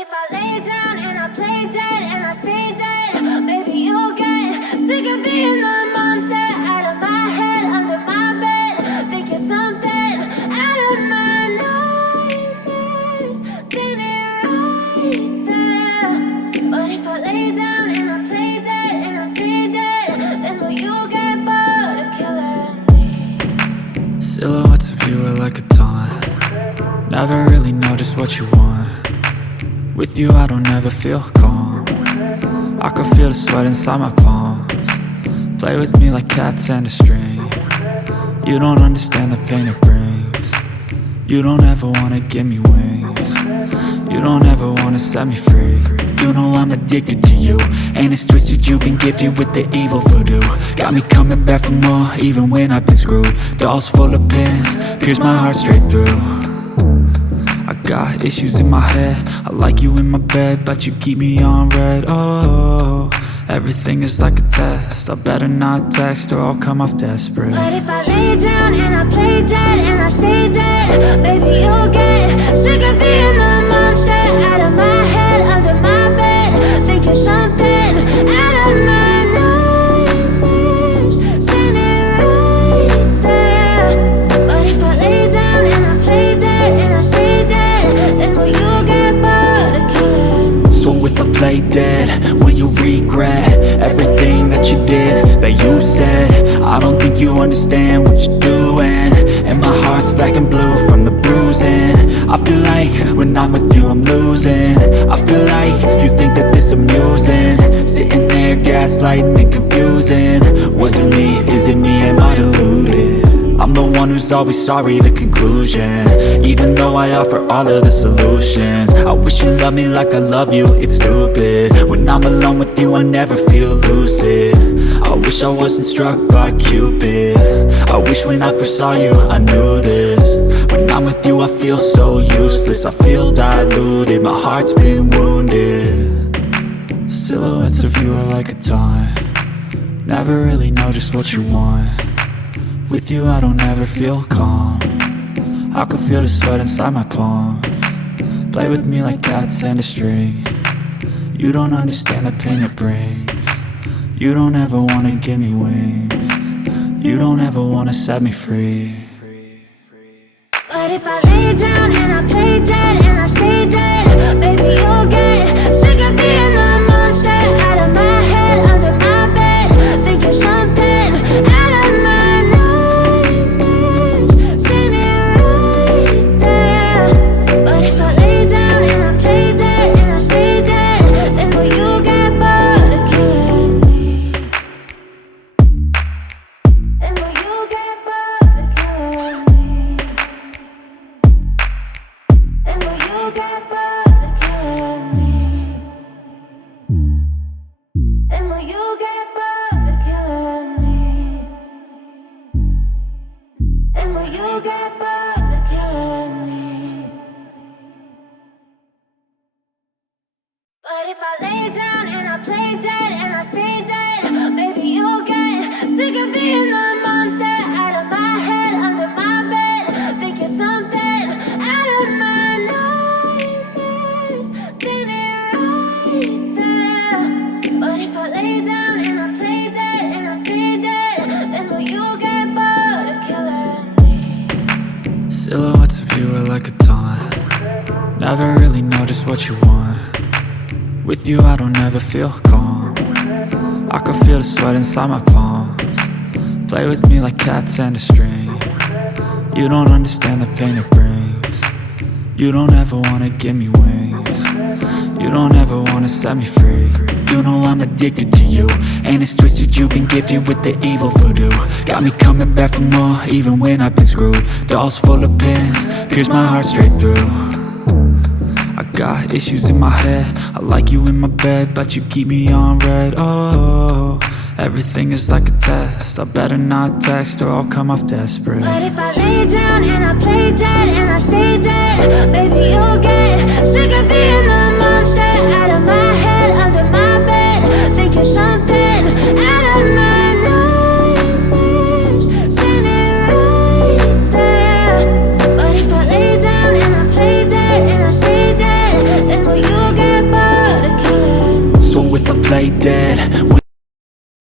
if I lay down and I play dead and I stay dead, maybe you'll get sick of being the monster out of my head, under my bed. Think you're something out of my nightmares, standing right there. But if I lay down and I play dead and I stay dead, then will you get bored of killing me? Silhouettes of you are like a taunt. Never really know just what you want. With you I don't ever feel calm. I can feel the sweat inside my palms. Play with me like cats and a string. You don't understand the pain it brings. You don't ever wanna give me wings. You don't ever wanna set me free. You know I'm addicted to you, and it's twisted, you've been gifted with the evil voodoo. Got me coming back for more, even when I've been screwed. Dolls full of pins, pierce my heart straight through. I got issues in my head, I like you in my bed, but you keep me on red. Oh, everything is like a test, I better not text or I'll come off desperate. But if I lay down and I play dead and I stay dead, baby you'll get sick of being the monster out of my head, under my bed. Think you're something out of my nightmares, standing right there. But if I lay down and I play dead and I stay dead, then will you get bored of killing me? So if I play dead, will you regret everything that you did, that you said? I don't think you understand what you're doing, and my heart's black and blue from the bruising. I feel like when I'm with you I'm losing. I feel like you think that this amusing, sitting there gaslighting and confusing. Was it me? Is it me? Am I deluded? I'm the one who's always sorry, the conclusion, even though I offer all of the solutions. I wish you loved me like I love you, it's stupid. When I'm alone with you I never feel lucid. I wish I wasn't struck by Cupid. I wish when I first saw you I knew this. When I'm with you I feel so useless, I feel diluted, my heart's been wounded. Silhouettes of you are like a taunt. Never really know just what you want. With you I don't ever feel calm. I can feel the sweat inside my palms. Play with me like cats and a string. You don't understand the pain it brings. You don't ever wanna give me wings. You don't ever wanna set me free. But if I lay down and I play dead and I stay dead, baby you'll get sick of being the monster out of my head, under my bed. Think you're something out of my nightmares, standing right there. But if I lay down and I play dead and I stay dead, then will you get bored of killing me? Then will you get bored of killing me? Then will you get bored of killing me? Then will you get bored of killing me? Then will you get bored of killing me? But if I lay down and I play dead and I stay dead, maybe you'll get sick of being the monster out of my head, under my bed. Think you're something out of my nightmares, standing right there. But if I lay down and I play dead and I stay dead, then will you get bored of killing me? Silhouettes of you are like a taunt. Never really know just what you want. With you I don't ever feel calm. I can feel the sweat inside my palms. Play with me like cats and a string. You don't understand the pain it brings. You don't ever wanna give me wings. You don't ever wanna set me free. You know I'm addicted to you, and it's twisted, you've been gifted with the evil voodoo. Got me coming back for more, even when I've been screwed. Dolls full of pins, pierce my heart straight through. I got issues in my head, I like you in my bed, but you keep me on red. Oh, everything is like a test, I better not text or I'll come off desperate. But if I lay down and I play dead and I stay dead, baby you'll get sick of being the monster out of my head, under my bed. Think you're something out of my nightmares, standing right there. But if I lay down and I play dead and I stay dead, then will you play dead? Will